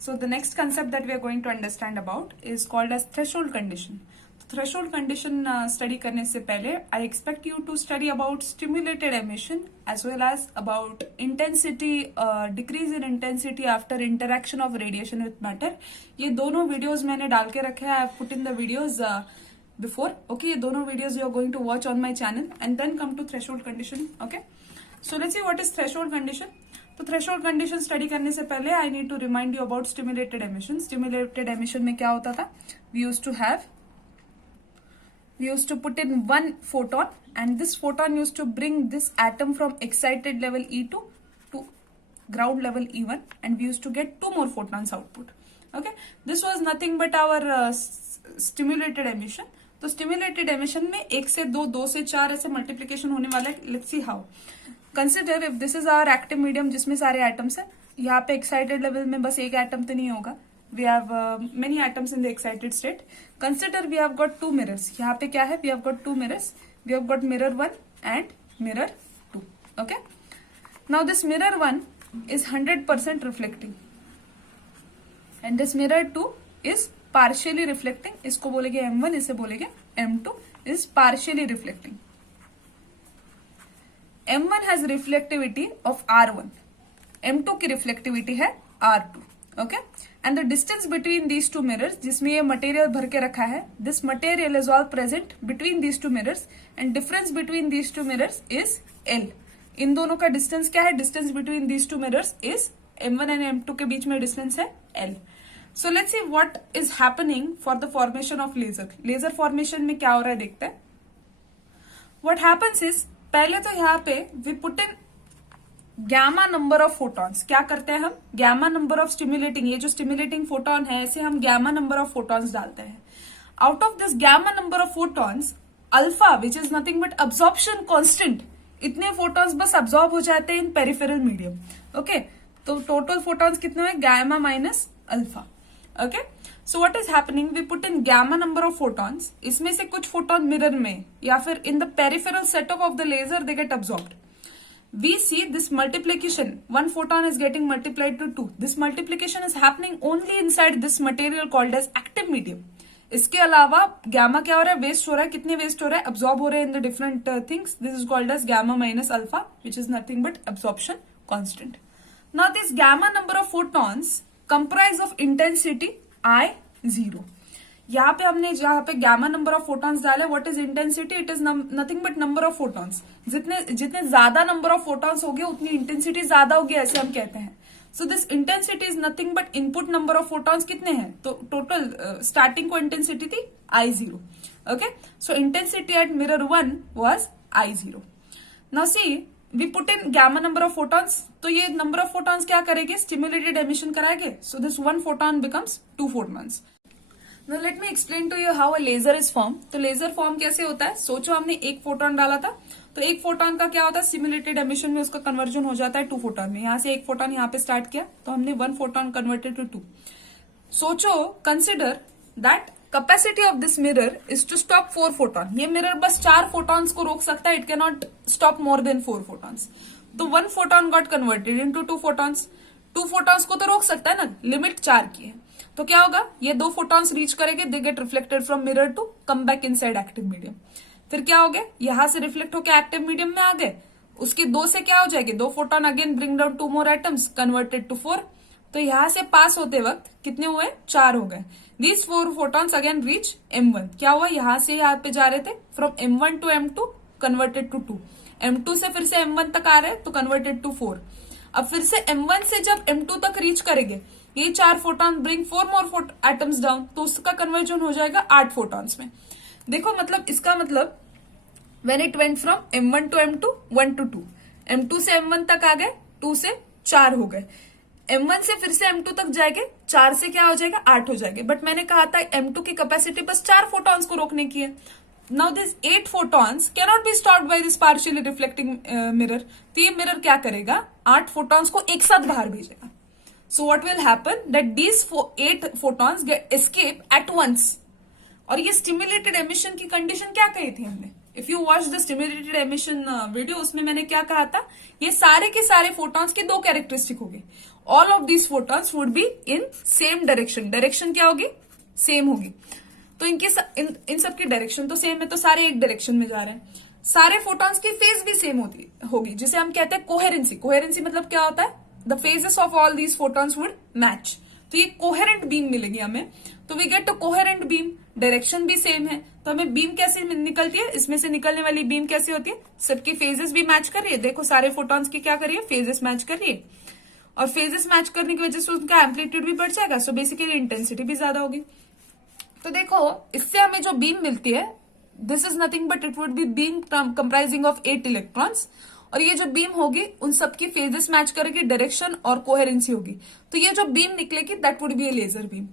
So the next concept that we are going to understand about is called as threshold condition. Threshold condition study करने से पहले I expect you to study about stimulated emission as well as about intensity, decrease in intensity after interaction of radiation with matter. ये दोनों videos मैंने डाल के रखे हैं. I have put in the videos before. Okay, ये दोनों videos you are going to watch on my channel and then come to threshold condition. Okay, so let's see what is threshold condition. तो threshold condition study करने से पहले I need to remind you about stimulated emission. Stimulated emission में क्या होता था? We use to put in one photon and this photon use to bring this atom from excited level E2 to ground level E1 and we use to get 2 more photons output. Okay, this was nothing but our stimulated emission. तो stimulated emission में 1 से 2, 2 से 4 ऐसे multiplication होने वाला है. Let's see how. Consider if this is our active medium जिसमें सारे एटम्स है. यहाँ पे एक्साइटेड लेवल में बस एक एटम तो नहीं होगा. We have many atoms in the excited state. Consider we have got 2 mirrors. यहाँ पे क्या है? We have got 2 mirrors. We have got mirror 1 and mirror 2. Okay, now this mirror 1 is 100% reflecting and this mirror 2 is partially reflecting. इसको बोलेंगे M1, इसे बोलेंगे M2. Is partially reflecting. M1 has reflectivity of R1. M2 की reflectivity है R2. Okay? And the distance between these two mirrors, जिसमें ये material भर के रखा है, this material is all present between these two mirrors and difference between these two mirrors is L. इन दोनों का distance क्या है? Distance between these two mirrors is M1 and M2 के बीच में distance है L. So let's see what is happening for the formation of laser. Laser formation में क्या हो रहा है देखते हैं. What happens is, पहले तो यहाँ पे we put in gamma number of photons. क्या करते हैं हम? गैमा नंबर ऑफ स्टिमुलेटिंग, ये जो स्टिमुलेटिंग फोटॉन है ऐसे हम गैमा नंबर ऑफ फोटॉन्स डालते हैं. Out of this gamma number of photons, alpha which is nothing but absorption constant, इतने फोटॉन्स बस अब्जॉर्ब हो जाते हैं इन पेरिफेरल मीडियम. ओके, तो टोटल फोटॉन्स कितने हुए? Gamma minus alpha. Okay, so what is happening? We put in gamma number of photons. इसमें से कुछ फोटॉन मिरर में या फिर in the peripheral setup of the laser they get absorbed. We see this multiplication. 1 photon is getting multiplied to 2. This multiplication is happening only inside this material called as active medium. इसके अलावा gamma क्या हो रहा है? Waste हो रहा है. कितने वेस्ट हो रहा है? अब्सॉर्ब हो रहे हैं in the different things. This is called as gamma minus alpha which is nothing but absorption constant. Now this gamma number of photons comprise of intensity I0. यहाँ पे हमने जहां पे गैमा नंबर ऑफ फोटॉन्स डाले, what is intensity? It is nothing but number of photons. जितने ज्यादा number of photons हो गए उतनी इंटेंसिटी ज्यादा होगी, ऐसे हम कहते हैं. So this intensity is nothing but input number of photons कितने हैं? तो टोटल स्टार्टिंग को इंटेंसिटी थी I0. Okay, so intensity at mirror 1 was I0. Now see we put in gamma number of photons. तो ये नंबर ऑफ फोटॉन्स क्या करेंगे? Stimulated emission कराएंगे. So this 1 photon becomes 2 photons. Now let me explain to you how a laser is formed. तो laser form कैसे होता है? सोचो हमने 1 फोटोन डाला था, तो 1 फोटोन का क्या होता है? स्टिमुलेटेड एमिशन में उसका कन्वर्जन हो जाता है 2 फोटोन में. यहां से 1 फोटोन यहाँ पे स्टार्ट किया तो हमने 1 फोटोन कन्वर्टेड टू 2. सोचो, consider that capacity of this mirror is to stop 4 photon. ये मिरर बस 4 फोटॉन्स को रोक सकता है. It can not stop more than 4 photons. तो 1 photon got converted into 2 photons. 2 photons को तो रोक सकता है ना, लिमिट 4 की है. तो क्या होगा? ये 2 फोटॉन्स रीच करेंगे, they get reflected from mirror to come back inside active medium. फिर क्या हो गया? यहां से रिफ्लेक्ट होकर एक्टिव मीडियम में आ गए. उसके 2 से क्या हो जाएगी? 2 photon again bring down 2 more atoms converted to 4. तो यहां से पास होते वक्त कितने हुए? 4 हो गए. These 4 photons again reach M1. क्या हुआ? यहां से यहाँ पे जा रहे थे, from M1 to M2 converted to 2. M2 से फिर से M1 तक आ रहे हैं तो कन्वर्टेड टू 4. अब फिर से M1 से जब M2 तक रीच करेंगे, ये 4 photon bring 4 more atoms down, तो उसका कन्वर्जन हो जाएगा 8 फोटॉन्स में. देखो मतलब इसका मतलब when it went from M1 to M2, 1 to 2, M2 से M1 तक आ गए, 2 से 4 हो गए. M1 से फिर से M2 तक जाएंगे, 4 से क्या हो जाएगा? 8 हो जाएंगे. बट मैंने कहा था M2 की कैपेसिटी बस 4 फोटॉन्स को रोकने की है. Now this 8 photons cannot be stopped by this partially reflecting mirror. तो ये मिरर क्या करेगा? 8 photons को एक साथ बाहर भेजेगा. So what will happen that these 8 photons get escape at once. और ये stimulated emission की कंडीशन क्या कही थी हमने? If you watch the stimulated emission video, उसमें मैंने क्या कहा था? ये सारे के सारे photons के 2 कैरेक्टरिस्टिक हो गए. All of these photons would be in same direction. Direction क्या होगी? सेम होगी। तो इनकी इन सब की डायरेक्शन तो सेम है, तो सारे एक डायरेक्शन में जा रहे हैं। सारे फोटॉन्स की फेज भी सेम होगी, जिसे हम कहते हैं कोहेरेंसी। कोहेरेंसी मतलब क्या होता है? The phases of all these photons would match. तो ये कोहेरेंट बीम मिलेगी हमें। तो we get to coherent beam. Direction भी सेम है, तो हमें बीम कैसे निकलती है? इसमें से निकलने वाली बीम कैसी होती है? सबकी फेजेस भी मैच कर रही है। देखो सारे फोटॉन्स की क्या कर रही है? फेजेस मैच कर रही है, और फेजेस मैच करने की वजह से उनका एम्पलीट्यूड भी बढ़ जाएगा। सो बेसिकली इंटेंसिटी भी ज्यादा होगी। तो देखो इससे हमें जो बीम मिलती है, this is nothing but it would be beam comprising of 8 electrons. और ये जो बीम होगी उन सबकी फेजेस मैच करेगी, डायरेक्शन और कोहेरेंसी होगी। तो ये जो बीम निकलेगी that would be a laser beam.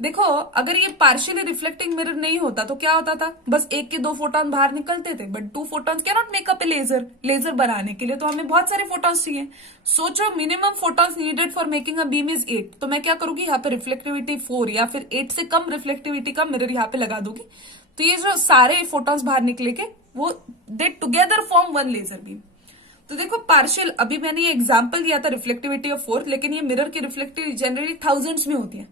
देखो अगर ये पार्शियली रिफ्लेक्टिंग मिरर नहीं होता तो क्या होता था? बस एक के दो फोटॉन बाहर निकलते थे, but 2 photons can not make up a laser. Laser बनाने के लिए तो हमें बहुत सारे फोटॉन्स चाहिए। सोचो minimum photons needed for making a beam is 8। तो मैं क्या करूंगी? यहाँ पे रिफ्लेक्टिविटी 4 या फिर 8 से कम रिफ्लेक्टिविटी का मिरर यहाँ पे लगा दूंगी। तो ये जो सारे फोटॉन्स बाहर निकले के वो they together form one laser beam. तो देखो पार्शियल, अभी मैंने ये एग्जांपल दिया था रिफ्लेक्टिविटी ऑफ 4, लेकिन ये मिरर की रिफ्लेक्टिविटी जनरली थाउजेंड्स में होती है।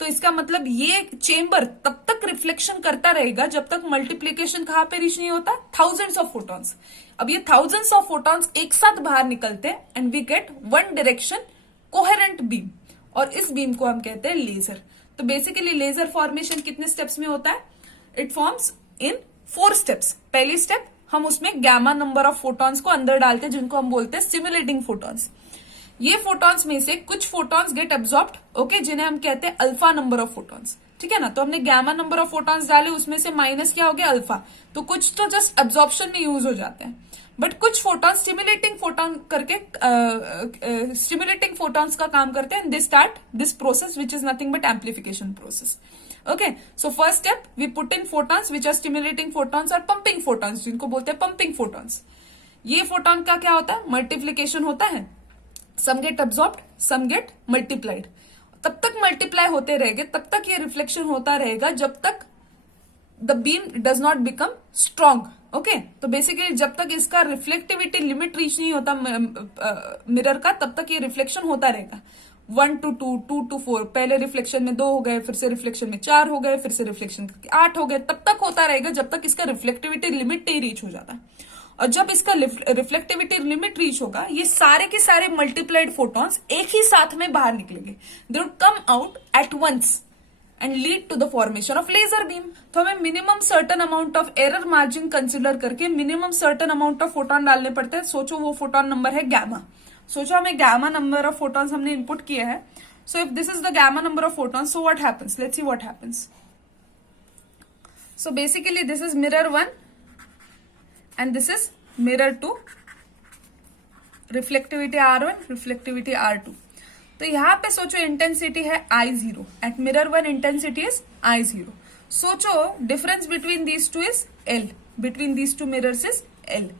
तो इसका मतलब ये चेंबर तब तक रिफ्लेक्शन करता रहेगा जब तक मल्टीप्लीकेशन कहां पे रीच नहीं होता? Thousands of photons. अब ये थाउजेंड्स ऑफ फोटॉन्स एक साथ बाहर निकलते हैं and we get one direction coherent beam, और इस बीम को हम कहते हैं लेजर। तो बेसिकली लेजर फॉर्मेशन कितने स्टेप्स में होता है? It forms in 4 steps. पहली स्टेप हम उसमें गैमा नंबर ऑफ फोटॉन्स को अंदर डालते हैं, जिनको हम बोलते हैं स्टिमुलेटिंग फोटॉन्स। ये फोटॉन्स में से कुछ फोटॉन्स गेट एब्जॉर्ब्ड, ओके, जिन्हें हम कहते हैं अल्फा नंबर ऑफ फोटॉन्स। ठीक है ना? तो हमने गैमा नंबर ऑफ फोटॉन्स डाले, उसमें से माइनस क्या हो गया? अल्फा। तो कुछ तो जस्ट एब्जॉर्प्शन में यूज हो जाते हैं, बट कुछ फोटॉन्स स्टिमुलेटिंग फोटॉन करके स्टिमुलेटिंग फोटॉन्स का काम करते हैं। They start this process which is nothing but amplification process. Okay, so first step we put in photons which are stimulating photons और पंपिंग फोटॉन्स, जिनको बोलते हैं पंपिंग फोटॉन्स। ये फोटॉन का क्या होता है? मल्टीप्लीकेशन होता है। सम गेट अब्सॉर्ब्ड, सम गेट मल्टीप्लाइड। तब तक मल्टीप्लाई होते रहेंगे, तब तक ये रिफ्लेक्शन होता रहेगा जब तक the beam does not become strong. Okay, तो बेसिकली जब तक इसका रिफ्लेक्टिविटी लिमिट रीच नहीं होता मिरर का, तब तक ये रिफ्लेक्शन होता रहेगा। 1 to 2, 2 to 4, पहले रिफ्लेक्शन में 2 हो गए, फिर से रिफ्लेक्शन में 4 हो गए, फिर से रिफ्लेक्शन 8 हो गए। तब तक होता रहेगा जब तक इसका रिफ्लेक्टिविटी लिमिट नहीं रीच हो जाता। और जब इसका रिफ्लेक्टिविटी लिमिट रीच होगा, ये सारे के सारे मल्टीप्लाइड फोटॉन्स एक ही साथ में बाहर निकलेंगे। They would come out at once and lead to the formation of laser beam. तो हमें minimum certain amount of error margin consider करके minimum certain amount of photon डालने पड़ते हैं। सोचो वो फोटॉन नंबर है गैमा। सोचो हमें गैमा नंबर ऑफ फोटॉन्स हमने इनपुट किया है। So if this is the gamma number of photons, so what happens? Let's see what happens. So basically this is mirror 1 and this is mirror 2, reflectivity R1, reflectivity R2। तो यहां पे सोचो intensity है I0, eight mirror 1 intensity is I0। सोचो difference between these two is L, between these two mirrors is L।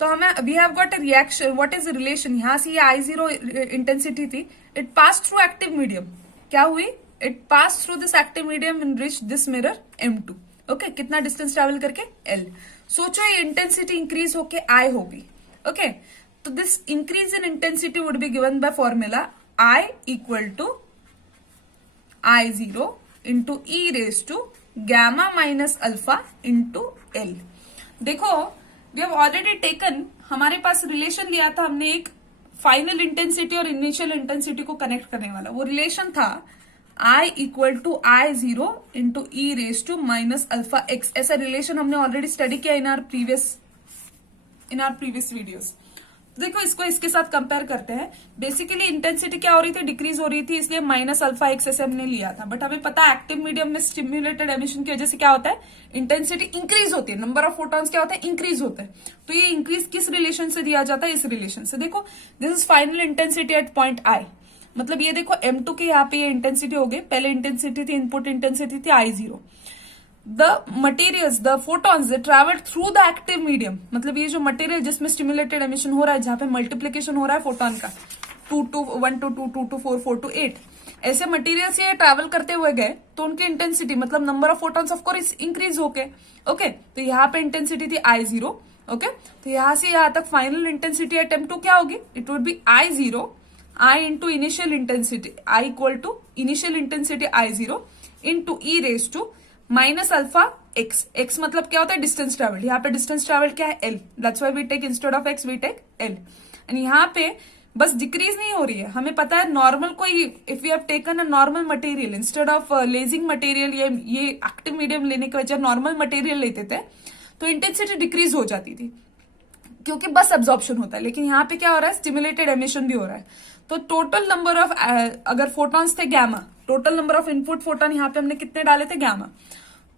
तो हमें we have got a reaction, what is relation? यहां से ये I0 इंटेंसिटी थी, it pass through active medium. क्या हुई? It pass through this active medium and reach this mirror M2। Okay, कितना distance travel करके? L। सोचो ये इंटेंसिटी इंक्रीज होके I होगी। ओके, तो this increase in intensity would be given by formula I equal to I0 into e raise to gamma minus alpha into L। देखो we have already taken, हमारे पास relation लिया था हमने एक फाइनल इंटेंसिटी और इनिशियल इंटेंसिटी को connect करने वाला। वो रिलेशन था I equal to I0 into e raise to minus alpha x. ऐसा रिलेशन हमने ऑलरेडी स्टडी किया इन आर प्रीवियस वीडियोस। देखो इसको इसके साथ कंपेयर करते हैं। बेसिकली इंटेंसिटी क्या हो रही थी? डिक्रीज हो रही थी, इसलिए माइनस अल्फा एक्स ऐसे हमने लिया था। बट हमें पता है एक्टिव मीडियम में स्टिम्युलेटेड एमिशन की वजह से क्या होता है? इंटेंसिटी इंक्रीज होती है, नंबर ऑफ फोटॉन्स क्या होता है? इंक्रीज होता है। तो ये इंक्रीज किस रिलेशन से दिया जाता है? इस रिलेशन से। देखो this is final intensity eight point I। मतलब ये देखो M2 की यहाँ पे ये इंटेंसिटी हो गई। पहले इंटेंसिटी थी, इनपुट इंटेंसिटी थी I0। The materials, the photons they travel through the active medium. मतलब ये जो मटेरियल जिसमें स्टिमुलेटेड एमिशन हो रहा है, जहां पे मल्टीप्लीकेशन हो रहा है फोटॉन का, 2 to 1 to 2, 2 to 4, 4 to 8, ऐसे मटेरियल से ये ट्रेवल करते हुए गए तो उनकी इंटेंसिटी मतलब number of photons of course increase होके। ओके, तो यहाँ पे इंटेंसिटी थी I0। ओके, तो यहां से यहां तक फाइनल इंटेंसिटी एट M2 क्या होगी? It would be I0 I into initial intensity I equal to initial intensity I0 into e raise to minus alpha x. X मतलब क्या होता है? Distance travel. यहाँ पे डिस्टेंस ट्रेवल क्या है? L. That's why we take instead of x we take L. And यहाँ पे बस डिक्रीज नहीं हो रही है. हमें पता है नॉर्मल कोई if we have taken a normal material instead of lasing material या ये एक्टिव मीडियम लेने के वजह नॉर्मल मटेरियल लेते थे तो इंटेंसिटी डिक्रीज हो जाती थी क्योंकि बस एब्जॉर्प्शन होता है. लेकिन यहाँ पे क्या हो रहा है? स्टिमुलेटेड एमिशन भी हो रहा है. तो टोटल नंबर ऑफ अगर फोटॉन्स थे gamma, total number of input photon यहाँ पे हमने कितने डाले थे? गैमा.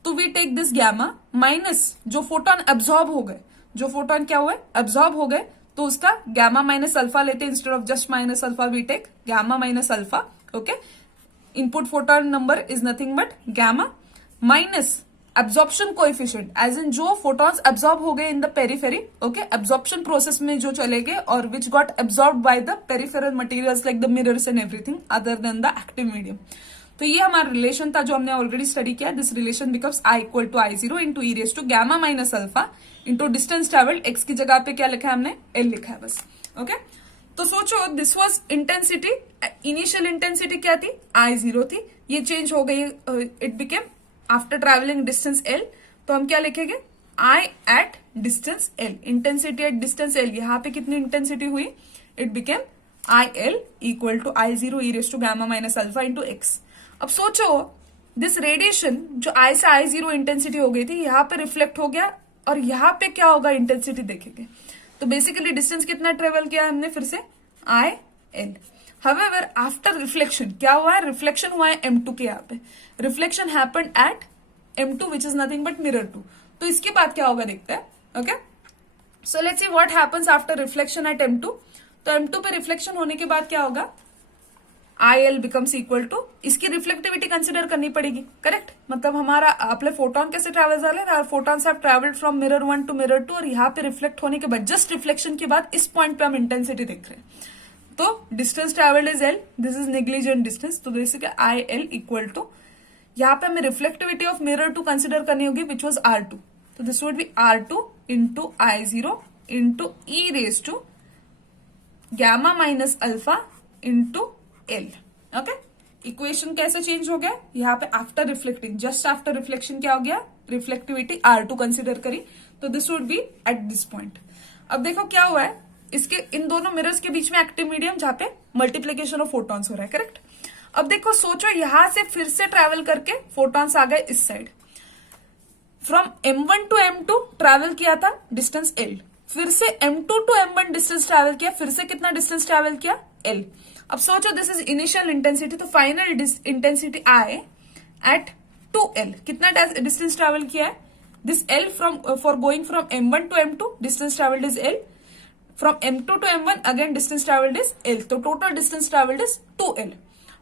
तो we take this gamma minus जो फोटोन एब्जॉर्ब हो गए, जो फोटोन क्या हुए? एब्जॉर्ब हो गए. तो उसका गैमा माइनस अल्फा लेते हैं instead of just minus alpha we take gamma minus alpha. Okay, input photon number is nothing but gamma minus absorption coefficient as in जो फोटॉन्स एब्जॉर्ब हो गए in the periphery. Okay, absorption process में जो चले गए और which got absorb by the peripheral materials like the mirrors and everything other than the active medium. तो ये हमारा रिलेशन था जो हमने ऑलरेडी स्टडी किया. This relation becomes I equal to I0 into e raise to gamma minus alpha into distance travelled. X की जगह पे क्या लिखा है हमने? L लिखा है बस. ओके, तो सोचो this was intensity. Initial intensity क्या थी? I0 थी. ये चेंज हो गई, it became after travelling distance L. तो हम क्या लिखेंगे? I at distance L. Intensity at distance L. यहाँ पे कितनी इंटेंसिटी हुई? It became IL equal to I0 e raise to gamma minus alpha into x. अब सोचो दिस रेडिएशन जो I से I0 इंटेंसिटी हो गई थी यहाँ पे रिफ्लेक्ट हो गया और यहाँ पे क्या होगा? इंटेंसिटी देखेंगे. तो बेसिकली डिस्टेंस कितना ट्रेवल किया हमने? फिर से IL. However, आफ्टर रिफ्लेक्शन क्या हुआ है? रिफ्लेक्शन हुआ है M2 के यहाँ पे. Reflection happened at M2 which is nothing but mirror 2. तो इसके बाद क्या होगा देखते हैं. Okay, so let's see what happens after reflection eight M2. तो M2 पे रिफ्लेक्शन होने के बाद क्या होगा? IL बिकम्स इक्वल टू, इसकी रिफ्लेक्टिविटी कंसिडर करनी पड़ेगी. करेक्ट, मतलब हमारा आपले फोटोन कैसे ट्रेवल झाले? Photons have travelled from mirror 1 to mirror 2 और यहाँ पे रिफ्लेक्ट होने के बाद जस्ट रिफ्लेक्शन के बाद इस पॉइंट पे हम इंटेंसिटी देख रहे हैं. तो distance travelled is L. This is negligent distance. तो बेसिकली IL इक्वल टू, यहाँ पे हमें रिफ्लेक्टिविटी ऑफ मिरर 2 कंसिडर करनी होगी विच वॉज R2. तो this would be R2 into I0 into e raise to gamma minus alpha into L. Okay, equation कैसे change हो गया? यहाँ पे after reflecting, just after reflection क्या हो गया? रिफ्लेक्टिविटी R2 कंसिडर करी. तो this would be at this point. अब देखो क्या हुआ है इसके इन दोनों मिरर्स के बीच में एक्टिव मीडियम जहां पे मल्टीप्लीकेशन ऑफ फोटॉन्स हो रहा है. करेक्ट. अब देखो सोचो यहां से फिर से ट्रेवल करके फोटॉन्स आ गए इस side. From M1 to M2 travel किया था डिस्टेंस L. फिर से M2 to M1 distance travel किया. फिर से कितना डिस्टेंस ट्रेवल किया? L. अब सोचो दिस इज इनिशियल इंटेंसिटी. तो final intensity I at 2L कितना डिस्टेंस ट्रेवल किया है? This L from for going from M1 to M2 distance travelled is L. From M2 to M1 again distance traveled is L. तो total distance traveled is 2L.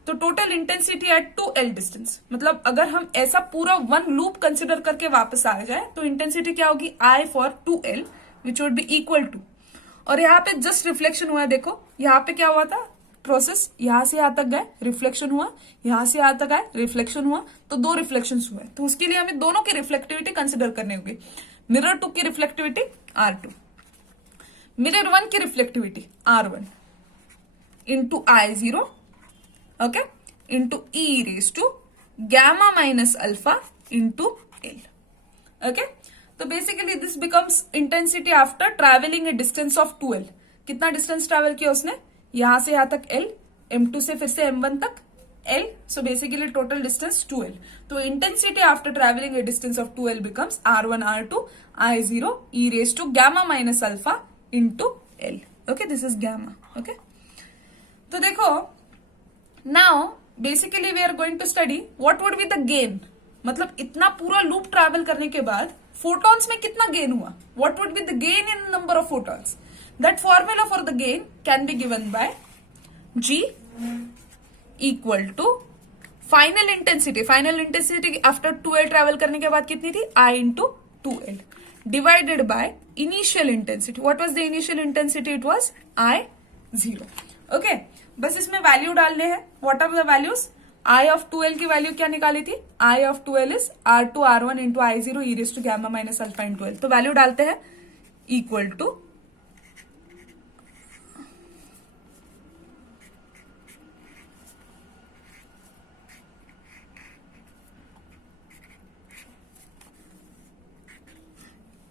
तो total intensity at 2L distance. मतलब अगर हम ऐसा पूरा one loop consider करके वापस आ जाए तो इंटेंसिटी क्या होगी? I for 2L which would be equal to, और यहाँ पे जस्ट रिफ्लेक्शन हुआ है. देखो यहाँ पे क्या हुआ था? प्रोसेस यहां से यहां तक गए, रिफ्लेक्शन हुआ, यहां से यहां तक आए, रिफ्लेक्शन हुआ. तो 2 रिफ्लेक्शन हुए. तो उसके लिए हमें दोनों की रिफ्लेक्टिविटी कंसिडर करनी होगी. मिरर 2 की रिफ्लेक्टिविटी R2, मिरर 1 की reflectivity R1 into I0 okay into e raise to gamma minus alpha into L. Okay, तो basically this becomes intensity after travelling a distance of 2L. कितना distance travel किया उसने? यहां से यहां तक L, M2 से फिर से M1 तक L. So basically total distance 2L. तो intensity after travelling a distance of 2L बिकम्स R1 R2 I0 e raise to gamma minus alpha into L. Okay, this is gamma. Okay, तो देखो now basically we are going to study what would be the gain. मतलब इतना पूरा loop travel करने के बाद photons में कितना गेन हुआ? What would be the gain in number of photons? That formula for the gain can be given by G equal to final intensity. Final intensity after 2L travel करने के बाद कितनी थी? I into 2L divided by initial intensity. What was the initial intensity? It was I0. Okay, बस इसमें value डालने हैं. What are the values? I of 2L की वैल्यू क्या निकाली थी? I of 2L is R2 R1 into I0 e raised to gamma minus alpha into L. तो value डालते हैं equal to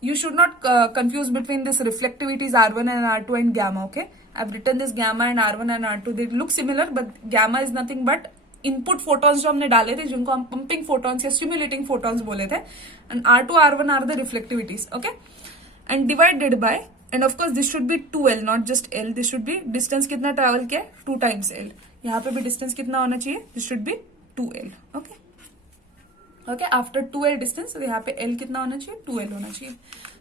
you should not confuse between this reflectivities R1 and R2 and gamma. Okay, I've written this gamma and R1 and R2. They look similar, but gamma is nothing but input photons जो हमने डाले थे, जिनको हम pumping photons या stimulating photons बोले थे, and R2 R1 are the reflectivities. Okay, and divided by, and of course this should be 2L, not just L. This should be distance कितना ट्रेवल किया, 2 times L. यहाँ पे भी distance कितना होना चाहिए, this should be 2L. Okay okay, after 2L distance यहाँ पे L कितना होना चाहिए, 2L होना चाहिए.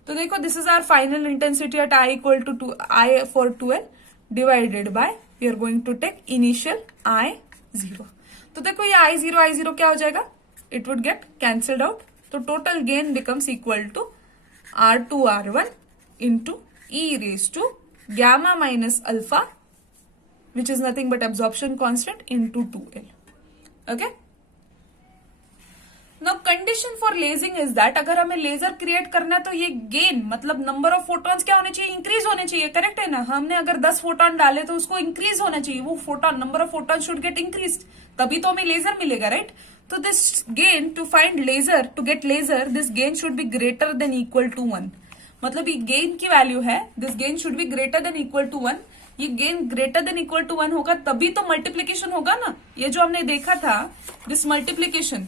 तो देखो, this is our final intensity at I equal to I for 2L divided by, we are going to take initial I0. तो देखो ये I0 क्या हो जाएगा, it would get cancelled out. तो total gain becomes equal to R2 R1 into e raised to gamma minus alpha, which is nothing but absorption constant, into 2L. Okay. Now condition for lasing is that अगर हमें laser create करना है तो ये gain मतलब number of photons क्या होने चाहिए, इंक्रीज होने चाहिए. करेक्ट है ना. हमने अगर 10 फोटॉन डाले तो उसको इंक्रीज होना चाहिए, वो photon number of photon should get increase, तभी तो हमें लेजर मिलेगा. राइट. तो this gain to find laser, to get laser, this gain should be greater than equal to 1. मतलब ये गेन की वैल्यू है, this gain should be greater than equal to 1. ये gain greater than equal to 1 होगा तभी तो multiplication होगा ना. ये जो हमने देखा था, दिस मल्टीप्लीकेशन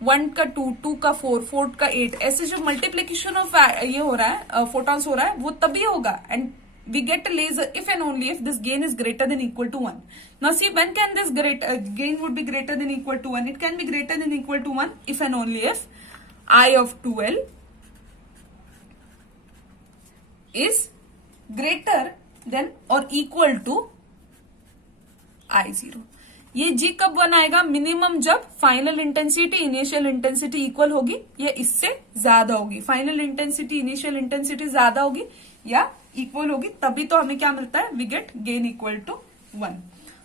1 का 2, 2 का 4, 4 का 8, ऐसे जो मल्टीप्लीकेशन ऑफ ये हो रहा है, फोटॉन्स हो रहा है, वो तभी होगा. And we get a laser if and only if this gain is greater than equal to 1. Now see, when can this gain would be greater than equal to 1? It can be greater than equal to 1 if and only if I of 2L is greater than or equal to I0. ये G कब 1 आएगा, minimum जब final intensity initial intensity equal होगी या इससे ज्यादा होगी. Final intensity initial intensity ज्यादा होगी या इक्वल होगी, तभी तो हमें क्या मिलता है, we get gain equal to 1.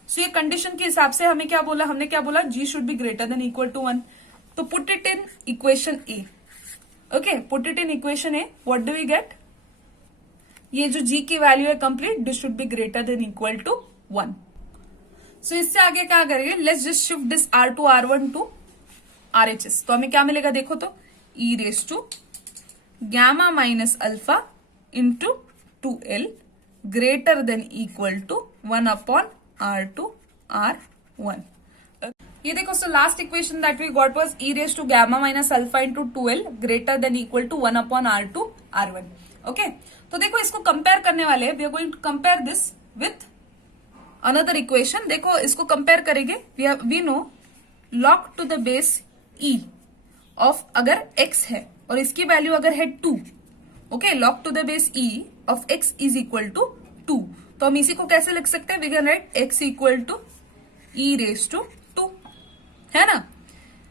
So ये कंडीशन के हिसाब से हमें क्या बोला, हमने क्या बोला, G should be greater than equal to 1. तो put it in equation A. Okay, put it in equation A. What do we get, ये जो G की वैल्यू है complete, this should be greater than equal to 1. So इससे आगे क्या करेंगे, let's just shift this R2 R1 to RHS. तो हमें क्या मिलेगा, देखो तो, e raise to gamma minus alpha into 2L greater than equal to 1 upon R2 R1. ये देखो, so last equation that we got was e raise to gamma minus alpha into 2L greater than equal to 1 upon R2 R1. Okay, तो देखो इसको compare करने वाले, we are going to compare this with another equation. देखो इसको कंपेयर करेंगे, we know log to the base e of अगर x है और इसकी वैल्यू अगर है 2. Okay, log to the base e of x is equal to 2. तो हम इसी को कैसे लिख सकते हैं, we can write x equal to e raise to 2, है ना.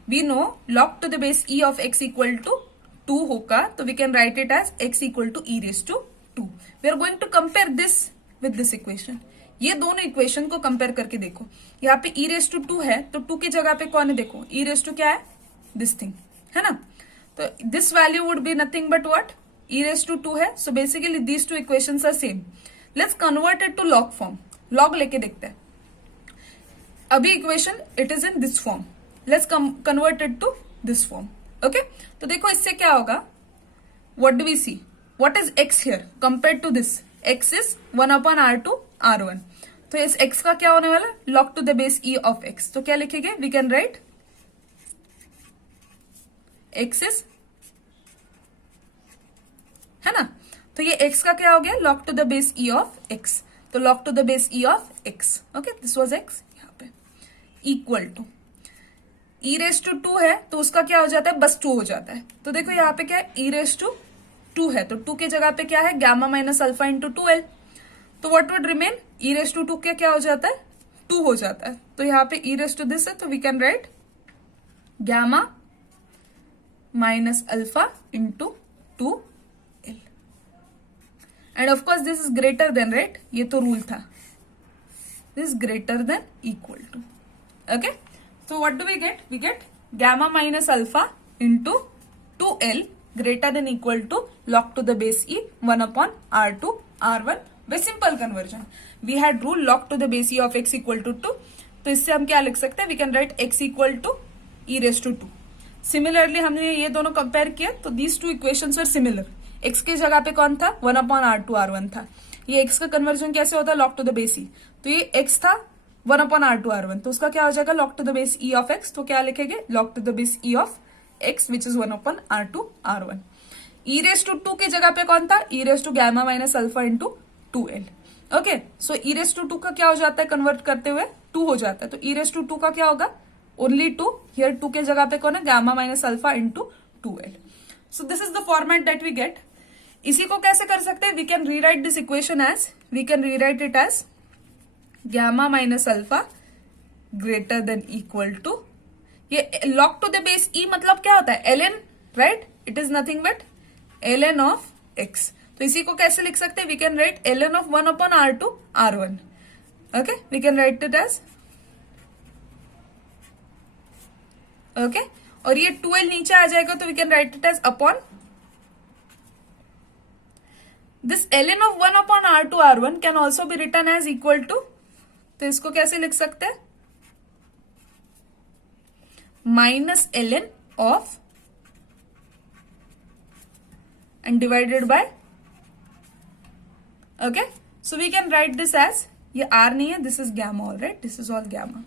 We know log to the base e of x equal to 2 होगा, तो we can write it as x equal to e raise to 2. We are going to compare this with this equation. ये दोनों equation को compare करके देखो. यहाँ पे e raise to 2 है, तो 2 की जगह पे कौन है, देखो e रेस टू क्या है, दिस थिंग, है ना. तो this value would be nothing but what, e raise to 2 है. So basically these two equations are same. Let's convert it to log form. Log लेके देखते हैं. अभी equation it is in this form, let's convert it to this form. Okay, तो देखो इससे क्या होगा, what do we see, what is x here compare to this, x is 1 upon R2 R1. तो इस x का क्या होने वाला, log to the base e of x. तो क्या लिखेंगे, we can write x is, है ना. तो ये x का क्या हो गया, log to the base e of x. तो log to the base e of x. Okay, this was x. यहाँ पे equal to e raise to 2 है, तो उसका क्या हो जाता है, बस 2 हो जाता है. तो देखो यहाँ पे क्या है, e रेस टू 2 है, तो 2 की जगह पे क्या है, gamma minus alpha into 2L. तो what would remain, e raise to 2 क्या हो जाता है, 2 हो जाता है. तो यहाँ पे e रेस टू दिस है, तो we can write gamma minus alpha into 2L. And of course this is greater than, right, ये तो रूल था, this greater than equal to. Okay, so what do we get, we get gamma minus alpha into 2L greater than equal to log to the base e 1 upon R2 R1. Very simple conversion. We had rule log to the base e of x equal to 2. तो इससे हम क्या लिख सकते हैं, we can write x equal to e raised to 2. Similarly हमने ये दोनों कंपेयर किया, तो these two equations were similar. x की जगह पे कौन था 1/r2r1 था। ये x का कन्वर्जन कैसे होता है log to the base e, तो ये x था 1/r2r1, तो उसका क्या हो जाएगा log to the base e of x, तो क्या लिखेंगे log to the base e of x which is 1/r2r1। e raised to 2 की जगह पे कौन था e raised to gamma minus alpha into 2l। Okay, so e raised to 2 का क्या हो जाता है कन्वर्ट करते हुए 2 हो जाता है, तो e raised to 2 का क्या होगा ओनली 2, हियर 2 के जगह पे कौन है gamma minus alpha into 2l। So this is the format that we get. इसी को कैसे कर सकते हैं, we can rewrite this equation as, we can rewrite it as gamma minus alpha greater than equal to, ये log to the base e मतलब क्या होता है ln, right, it is nothing but ln of x। तो इसी को कैसे लिख सकते हैं, we can right ln of 1/r2r1। Okay, we can write it as okay, और ये 2l नीचे आ जाएगा तो we can write it as upon this ln of 1/r2r1 can also be written as equal to, तो इसको कैसे लिख सकते हैं minus ln of and divided by, okay, so we can write this as, ये r नहीं है, this is gamma, alright, this is all gamma,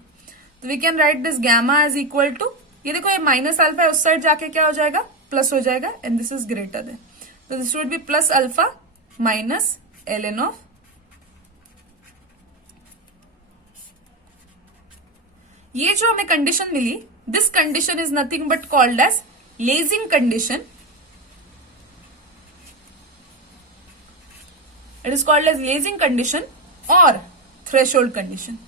तो we can write this gamma as equal to, ये देखो ये माइनस अल्फा है उस side जाके क्या हो जाएगा प्लस हो जाएगा, and this is greater than, तो this would be plus alpha minus ln of, ये जो हमें कंडीशन मिली, this condition is nothing but called as lasing condition, it is called as lasing condition और थ्रेशोल्ड कंडीशन।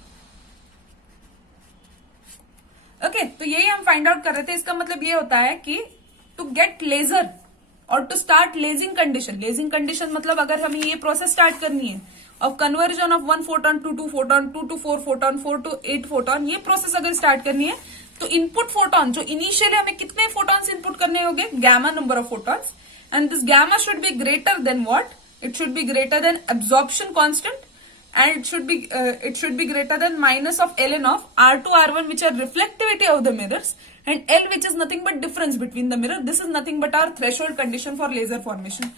ओके, तो यही हम find out कर रहे थे। इसका मतलब ये होता है कि टू गेट लेजर और to start lasing condition, lasing condition मतलब अगर हमें ये प्रोसेस स्टार्ट करनी है of conversion of 1 photon to 2 photon, 2 to 4 photon, 4 to 8 photon, ये प्रोसेस अगर स्टार्ट करनी है तो इनपुट फोटोन जो इनिशियली हमें कितने फोटोन्स इनपुट करने होंगे gamma number of photons, and this gamma should be greater than what, it should be greater than absorption constant, and it should be greater than minus of ln of r2 r1 which are reflectivity of the mirrors, and l which is nothing but difference between the mirror, this is nothing but our threshold condition for laser formation।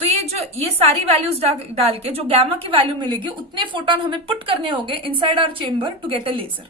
तो ये सारी values डाल के जो gamma की value मिलेगी उतने photon हमें पुट करने होंगे inside our chamber to get a laser.